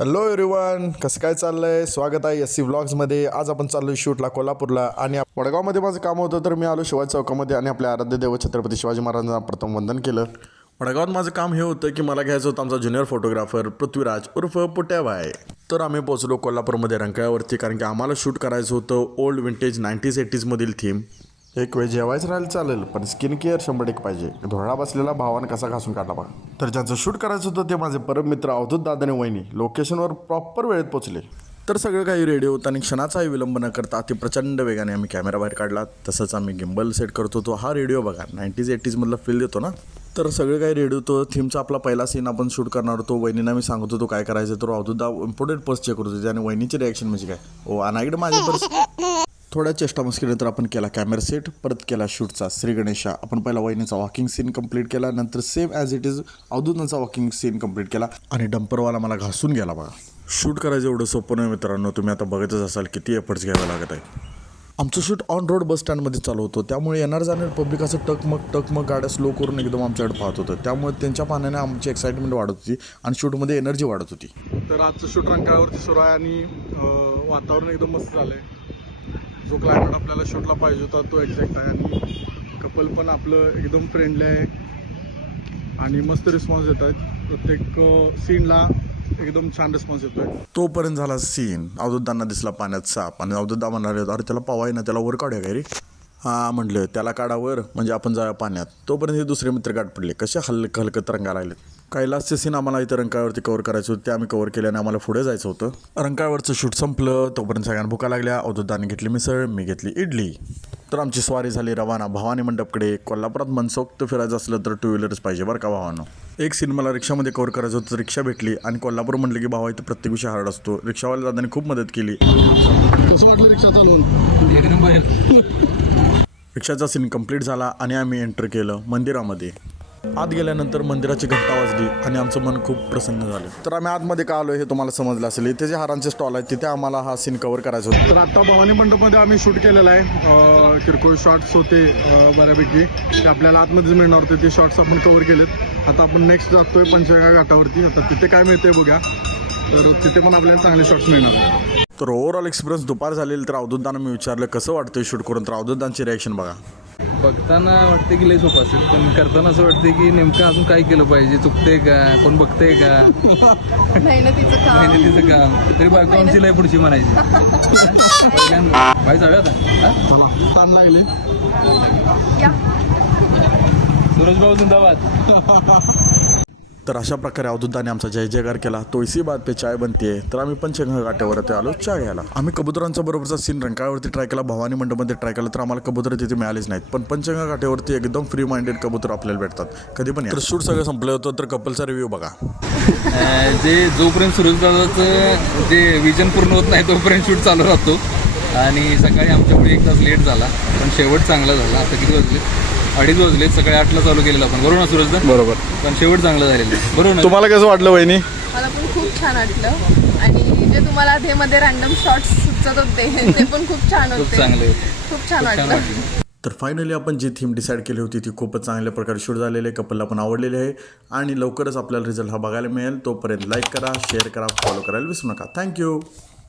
Hello everyone, कसं काय चाललंय? स्वागत आहे एस सी व्लॉग्समध्ये. आज आपण चाललो शूटला कोल्हापूरला आणि वडगावमध्ये माझं काम होतं, तर मी आलो शिवाजी चौकामध्ये आणि आपल्या आराध्य देव छत्रपती शिवाजी महाराजांना प्रथम वंदन केलं. वडगावात माझं काम हे होतं की मला घ्यायचं होतं आमचा ज्युनियर फोटोग्राफर पृथ्वीराज उर्फ पुट्याबाई. तर आम्ही पोहोचलो कोल्हापूरमध्ये रंकाळ्यावरती, कारण की आम्हाला शूट करायचं होतं ओल्ड विंटेज 90s-80s मधील थीम. एक वेळ जेवायचं राहिलं चालेल, पण स्किन केअर 100% पाहिजे. धोळा बसलेला भावानं कसा घासून काढला बघा. तर ज्यांचं शूट करायचं होतं ते माझे परम मित्र अवधूत दादा आणि वहिनी लोकेशनवर प्रॉपर वेळेत पोहोचले. तर सगळं काही रेडी होतं आणि क्षणाचाही विलंब न करता अति प्रचंड वेगाने आम्ही कॅमेरा बाहेर काढला. तसंच आम्ही गिम्बल सेट करत होतो. हा रेडिओ बघा 90s-80s मधला फील देतो ना. तर सगळं काही रेडी होतं. थीमचा आपला पहिला सीन आपण शूट करणार होतो. वहिनींना मी सांगत होतो काय करायचं, तर अवधूतदा इम्पॉर्टंट पर्स चेक करत होते आणि वहिनीची रिॲक्शन म्हणजे काय, ओ अनाईकडे माझे पर्स. थोड्या चेष्टा मस्कीनंतर आपण केला कॅमेरा सेट, परत केला शूटचा श्री गणेशा. आपण पहिला वहिनीचा वॉकिंग सीन कंप्लीट केला, नंतर सेम ॲज इट इज अवधूतांचा वॉकिंग सीन कंप्लीट केला आणि डंपरवाला मला घासून गेला बघा. शूट करायचं एवढं सोपं नाही मित्रांनो, तुम्ही आता बघतच असाल किती एफर्ट्स घ्यावे लागत आहे. आमचं शूट ऑन रोड बस स्टँडमध्ये चालू होतं, त्यामुळे येणार जाणार पब्लिक असं टकमक गाड्या स्लो करून एकदम आमच्याकडे पाहत होतं. त्यामुळे त्यांच्या पाहण्याने आमची एक्साइटमेंट वाढत होती आणि शूटमध्ये एनर्जी वाढत होती. तर आजचं शूट रंकाळ्यावरती सुरू आहे आणि वातावरण एकदम मस्त झालं आहे. जो क्लायमेट आपल्याला शूटला पाहिजे होता तो एक्झॅक्ट आहे आणि कपल पण आपलं एकदम फ्रेंडली आहे आणि मस्त रिस्पॉन्स देत आहेत. प्रत्येक सीनला एकदम छान रिस्पॉन्स येतोय. तोपर्यंत झाला सीन, अवधूतदांना दिसला पाण्यात साप आणि अवधूतदा म्हणाले, अरे त्याला पावाय ना, त्याला वर काढूया काय रे. हां म्हटलं त्याला काढावर म्हणजे आपण जाऊया पाण्यात. तोपर्यंत हे दुसरे मित्र गाठ पडले, कसे हलकत रंगायला लागले. कैलासचे सीन आम्हाला इथं रंकाळ्यावरती कव्हर करायचं होतं, ते आम्ही कव्हर केल्याने आम्हाला पुढे जायचं होतं. रंकाळ्यावरचं शूट संपलं तोपर्यंत सगळ्यांना भुका लागल्या. अवधूतदांनी घेतली मिसळ, मी घेतली इडली. तर आमची स्वारी झाली रवाना भवानी मंडपकडे. कोल्हापुरात मनसोक्त फिरायचं असलं तर 2 व्हीलरच पाहिजे बरं का भावानं. एक सीन मला रिक्षामध्ये कव्हर करायचं होतं, रिक्षा भेटली आणि कोल्हापूर म्हटलं की भावा इथं प्रत्येक विषय हार्ड असतो. रिक्षावाल्या दादाने खूप मदत केली. कसं वाटलं रिक्षा चालवून? रिक्षाचा सीन कंप्लीट झाला आणि आम्ही एंटर केलं मंदिरामध्ये. आत गेल्यानंतर मंदिराची घंटा वाजली आणि आमचं मन खूप प्रसन्न झालं. तर आम्ही आतमध्ये का आलो हे तुम्हाला समजलं असेल. इथे जे हारांचे स्टॉल आहेत तिथे आम्हाला हा सीन कव्हर करायचा होता. तर आता भवानी मंडपमध्ये आम्ही शूट केलेला आहे. किरकोळ शॉर्ट्स होते बऱ्यापैकी, ते आपल्याला आतमध्येच मिळणार होते. ते शॉर्ट्स आपण कव्हर केलेत. आता आपण नेक्स्ट जातोय पंचगंगा घाटावरती. आता तिथे काय मिळते बघा, तर तिथे पण आपल्याला चांगले शॉर्ट्स मिळणार. तर ओव्हरऑल एक्सपिरियन्स दुपार झालेली. तर अवधूतदांना मी विचारलं कसं वाटतंय शूट करून, तर अवधूतदांची रिॲक्शन बघा. बघताना वाटते की लय सोपं असेल, पण करताना असं वाटते की नेमकं अजून काय केलं पाहिजे, चुकते का, कोण बघते का, मेहनतीचं काम. तरी बायको आमची लय पुढची म्हणायची. पहिल्यांदा बाई जाऊया आता ताण लागले. सूरज भाऊ जिंदाबाद. तर अशा प्रकारे अवधूतदाने आमचा जय जयकार केला. तुळशी बात पे चाय बनते. तर आम्ही पंचगंगा घाटावरती आलो चहा घ्यायला. आम्ही कबुतरांचा बरोबरचा सीन रंकाळ्यावरती ट्राय केला, भवानी मंडपमध्ये ट्राय केला, तर आम्हाला कबूतर तिथे मिळालीच नाहीत. पण पंचगंगा घाटावरती एकदम फ्री माइंडेड कबूतर आपल्याला भेटतात कधी पण. तर शूट सगळं संपलं होतं. तर कपलचा रिव्ह्यू बघा. जोपर्यंत सूरज दादाचं जे विजन पूर्ण होत नाही तोपर्यंत शूट चालू राहतो आणि सकाळी आमच्यामुळे 1 तास लेट झाला, पण शेवट चांगला झाला. आता किती वाजले? 2:30 वाजले. सकाळी 8ला चालू केलेलं आपण, बरोबर ना सूरजदा? बरोबर. पण शेवट चांगलं झालेलं आहे, बरोबर ना? तुम्हाला कसं वाटलं वहिनी? मला पण खूप छान वाटलं आणि जे तुम्हाला मध्ये रॅन्डम शॉट्स सुचत होते ते पण खूप छान खूप होते. चांगले होते, खूप छान वाटलं. तर फायनली आपण जी थीम डिसाईड केली होती ती खूपच चांगल्या प्रकारे शूट झालेली आहे. कपलला पण आवडलेली आहे आणि लवकरच आपल्याला रिझल्ट हा बघायला मिळेल. तोपर्यंत लाईक करा, शेअर करा, फॉलो करायला विसरू नका. थँक्यू.